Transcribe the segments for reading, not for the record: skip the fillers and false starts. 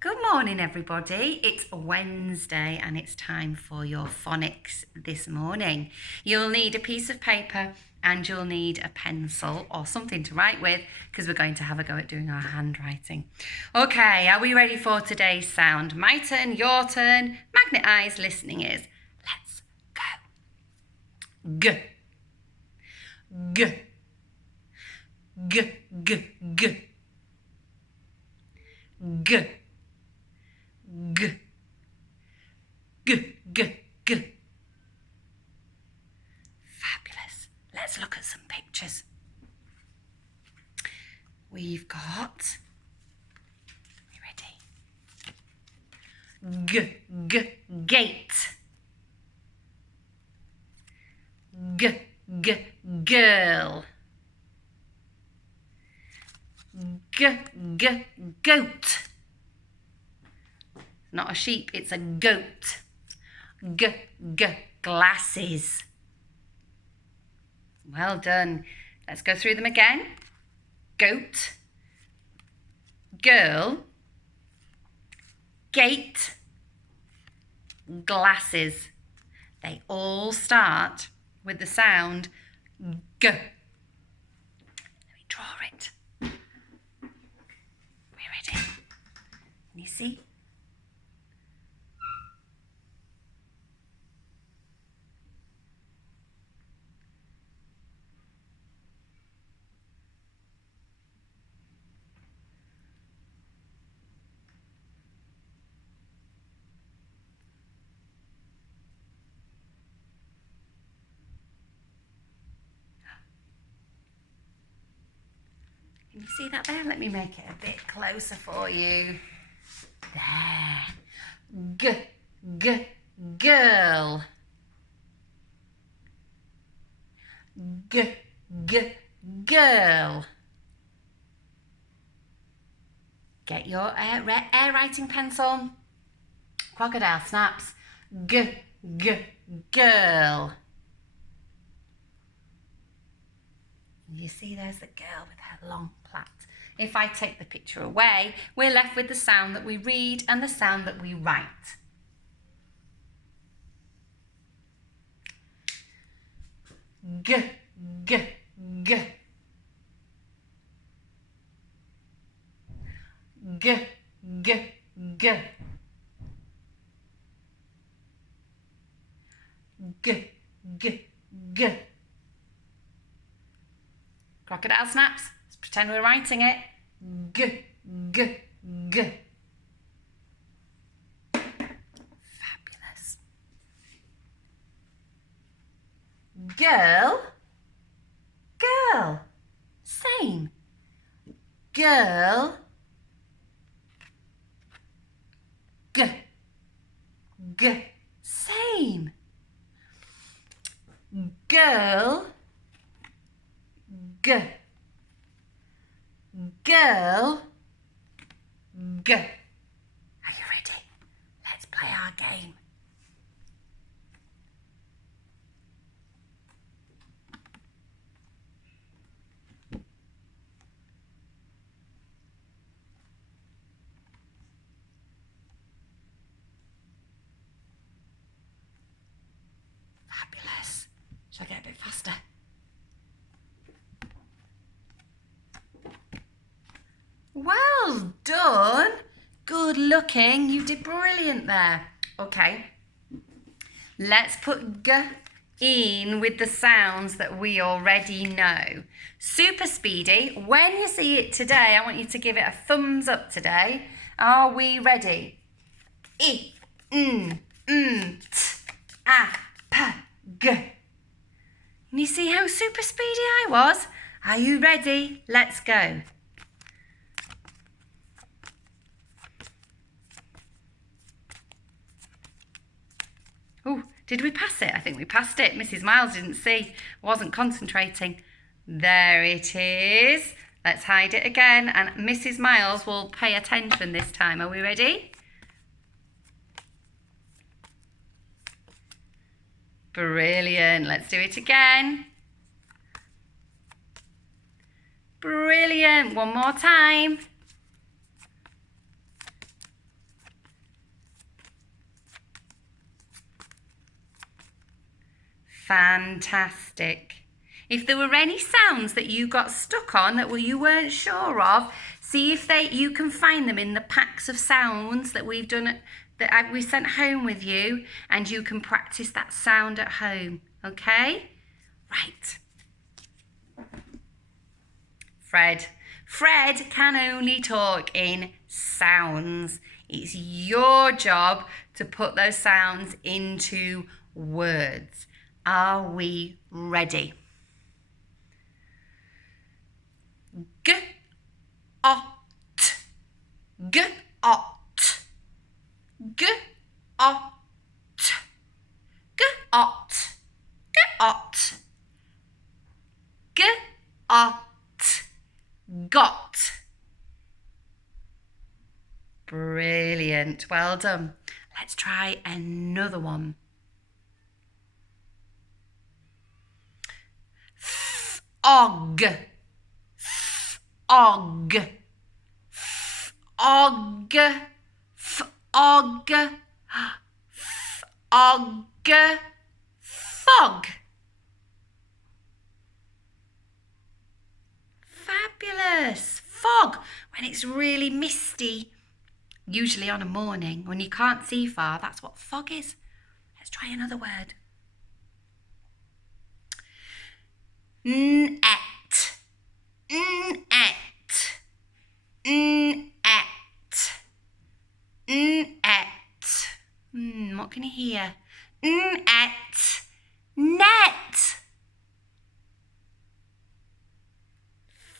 Good morning, everybody. It's Wednesday and it's time for your phonics this morning. You'll need a piece of paper and you'll need a pencil or something to write with because we're going to have a go at doing our handwriting. Okay, are we ready for today's sound? My turn, your turn, magnet eyes, listening ears. Let's go. G. G. G. G. G. G. G, G, G, G. Fabulous. Let's look at some pictures. We've got, you ready? G, G, gate. G, G, girl. G, G, goat. Not a sheep, it's a goat. G, G, glasses. Well done. Let's go through them again. Goat, girl, gate, glasses. They all start with the sound G. Let me draw it. We're ready. Can you see? Can you see that there? Let me make it a bit closer for you. There. G, G, girl. G, G, girl. Get your air writing pencil. Crocodile snaps. G, G, girl. You see there's the girl with her long plait. If I take the picture away, we're left with the sound that we read and the sound that we write. G, G, G. G, G, G. G, G, G. Crocodile snaps. Let's pretend we're writing it. G, G, G. Fabulous. Girl, girl. Same. Girl, G, G. Same. Girl, G. Girl, G. Are you ready? Let's play our game. Fabulous. Shall I get a bit faster? Well done. Good looking. You did brilliant there. Okay. Let's put G in with the sounds that we already know. Super speedy. When you see it today, I want you to give it a thumbs up today. Are we ready? I, N, T, A, P, G. And you see how super speedy I was? Are you ready? Let's go. Oh, did we pass it? I think we passed it. Mrs. Miles didn't see, wasn't concentrating. There it is. Let's hide it again and Mrs. Miles will pay attention this time. Are we ready? Brilliant. Let's do it again. Brilliant. One more time. Fantastic. If there were any sounds that you got stuck on that you weren't sure of, see if you can find them in the packs of sounds that we've done, that we sent home with you, and you can practice that sound at home, okay? Right. Fred can only talk in sounds. It's your job to put those sounds into words. Are we ready? G-ot, g-ot, g-ot, g-ot, g-ot, g-ot, got. Brilliant, well done. Let's try another one. Og, og, og, og, og, fog. Fabulous. Fog, when it's really misty, usually on a morning when you can't see far, that's what fog is. Let's try another word. Net, net, net, net. What can you hear? Net, net.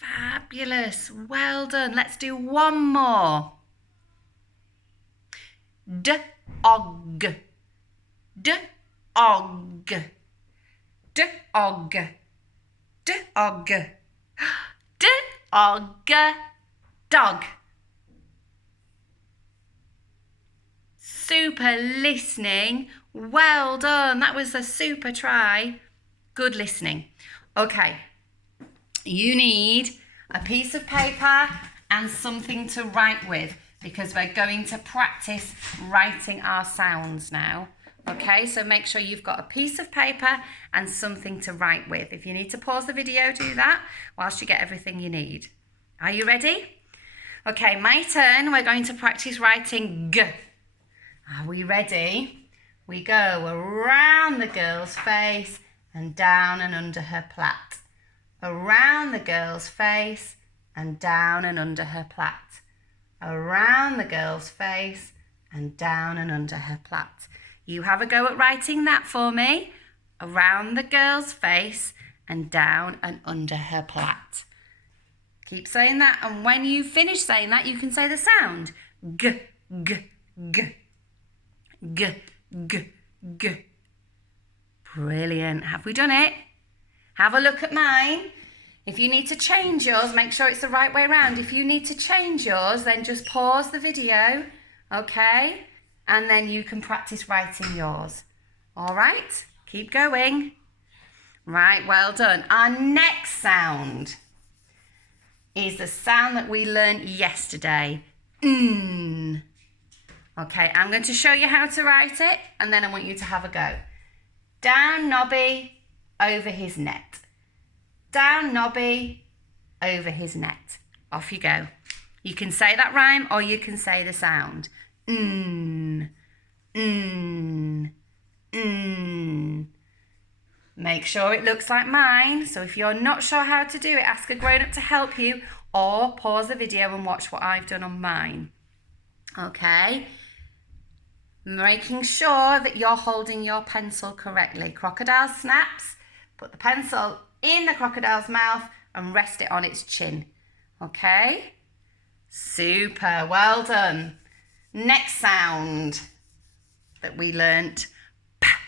Fabulous, well done. Let's do one more. D-og, d-og, d-og, d-og, d-og, dog. Super listening, well done. That was a super try. Good listening. Okay, you need a piece of paper and something to write with, because we're going to practice writing our sounds now. Okay, so make sure you've got a piece of paper and something to write with. If you need to pause the video, do that whilst you get everything you need. Are you ready? Okay, my turn. We're going to practice writing G. Are we ready? We go around the girl's face and down and under her plait. Around the girl's face and down and under her plait. Around the girl's face and down and under her plait. You have a go at writing that for me. Around the girl's face and down and under her plait. Keep saying that, and when you finish saying that, you can say the sound. G, g, g. G, g, g. Brilliant. Have we done it? Have a look at mine. If you need to change yours, make sure it's the right way around. If you need to change yours, then just pause the video, okay? And then you can practice writing yours. All right? Keep going. Right, well done. Our next sound is the sound that we learned yesterday. Okay, I'm going to show you how to write it, and then I want you to have a go. Down Nobby, over his net. Down Nobby, over his net. Off you go. You can say that rhyme or you can say the sound. Make sure it looks like mine. So if you're not sure how to do it, ask a grown-up to help you, or pause the video and watch what I've done on mine. Okay? Making sure that you're holding your pencil correctly. Crocodile snaps. Put the pencil in the crocodile's mouth and rest it on its chin. Okay? Super, well done. Next sound that we learnt. Pa.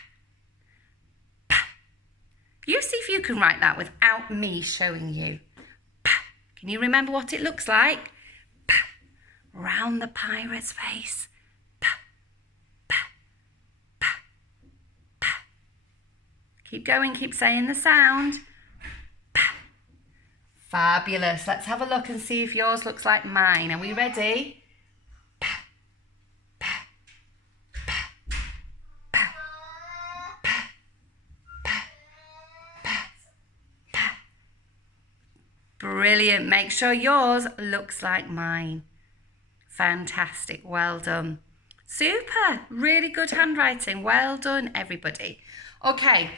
Pa. You see if you can write that without me showing you. Pa. Can you remember what it looks like? Pa. Round the pirate's face. Pa. Pa. Pa. Pa. Keep going, keep saying the sound. Fabulous. Let's have a look and see if yours looks like mine. Are we ready? Pa, pa, pa, pa, pa, pa, Brilliant. Make sure yours looks like mine. Fantastic. Well done. Super. Really good handwriting. Well done, everybody. Okay.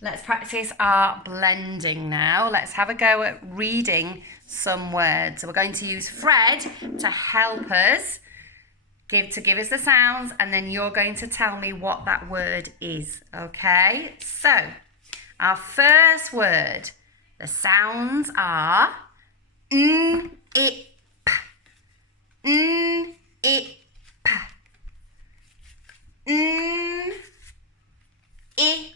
Let's practice our blending now. Let's have a go at reading some words. So we're going to use Fred to help us, give us the sounds, and then you're going to tell me what that word is. Okay? So, our first word, the sounds are n, I, p. N, I, p. N, I,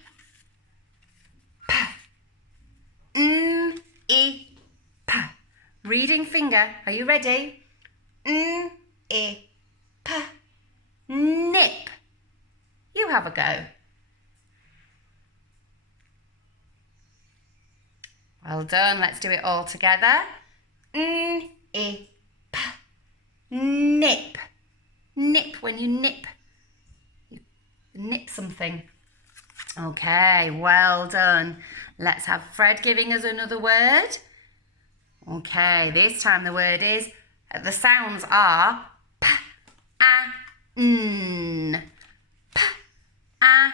p. N, I, p. Reading finger. Are you ready? N, I, p. Nip. You have a go. Well done. Let's do it all together. N, I, p. Nip. Nip. When you nip. You nip something. Okay, well done. Let's have Fred giving us another word. Okay, this time the word is, the sounds are p, a, n. P, a,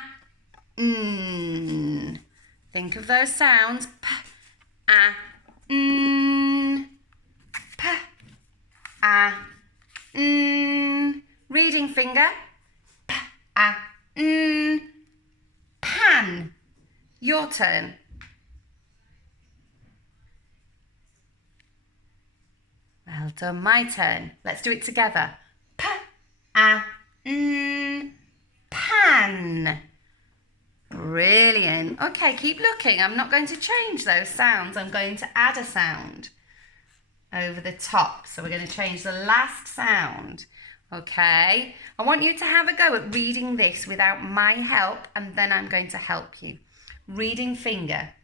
n. Think of those sounds. P, a, n. P, a, n. Reading finger. P, a, n. Pan. Your turn. Well done, my turn. Let's do it together. P, a, n, pan. Brilliant. Okay, keep looking. I'm not going to change those sounds. I'm going to add a sound over the top. So we're going to change the last sound. Okay. I want you to have a go at reading this without my help, and then I'm going to help you. Reading finger.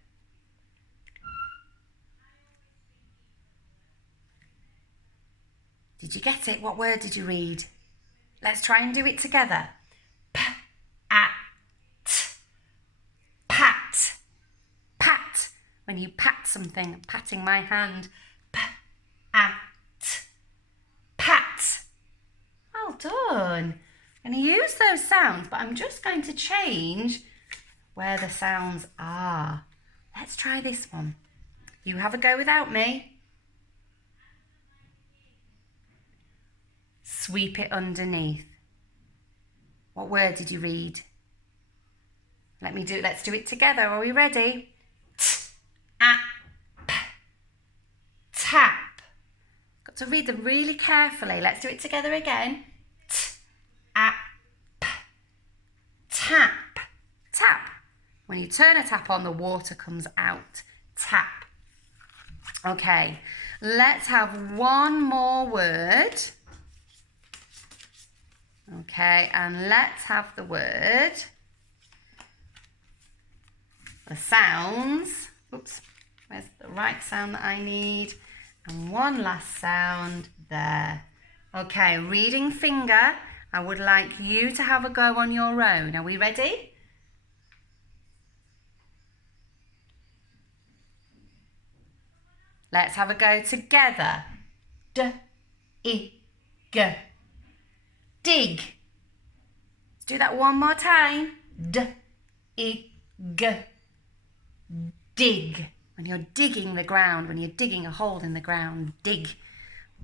Did you get it? What word did you read? Let's try and do it together. P, a, t. Pat. Pat. When you pat something, I'm patting my hand. P, a, t. Pat. Well done. I'm going to use those sounds, but I'm just going to change where the sounds are. Let's try this one. You have a go without me. Sweep it underneath. What word did you read? Let's do it together. Are we ready? T, a, p. Tap. Got to read them really carefully. Let's do it together again. T, a, p. Tap. Tap. When you turn a tap on, the water comes out. Tap. Okay, let's have one more word. Okay, and let's have the word, the sounds. Oops, where's the right sound that I need? And one last sound there. Okay, reading finger. I would like you to have a go on your own. Are we ready? Let's have a go together. D, I, G. Dig. Let's do that one more time. D, I, G. Dig. When you're digging the ground, when you're digging a hole in the ground, dig.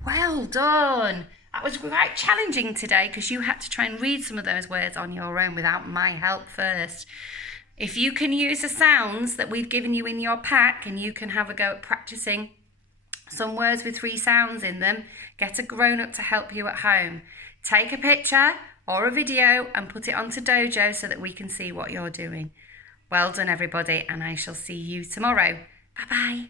Well done. That was quite challenging today because you had to try and read some of those words on your own without my help first. If you can use the sounds that we've given you in your pack and you can have a go at practicing some words with 3 sounds in them, get a grown-up to help you at home. Take a picture or a video and put it onto Dojo so that we can see what you're doing. Well done, everybody, and I shall see you tomorrow. Bye-bye.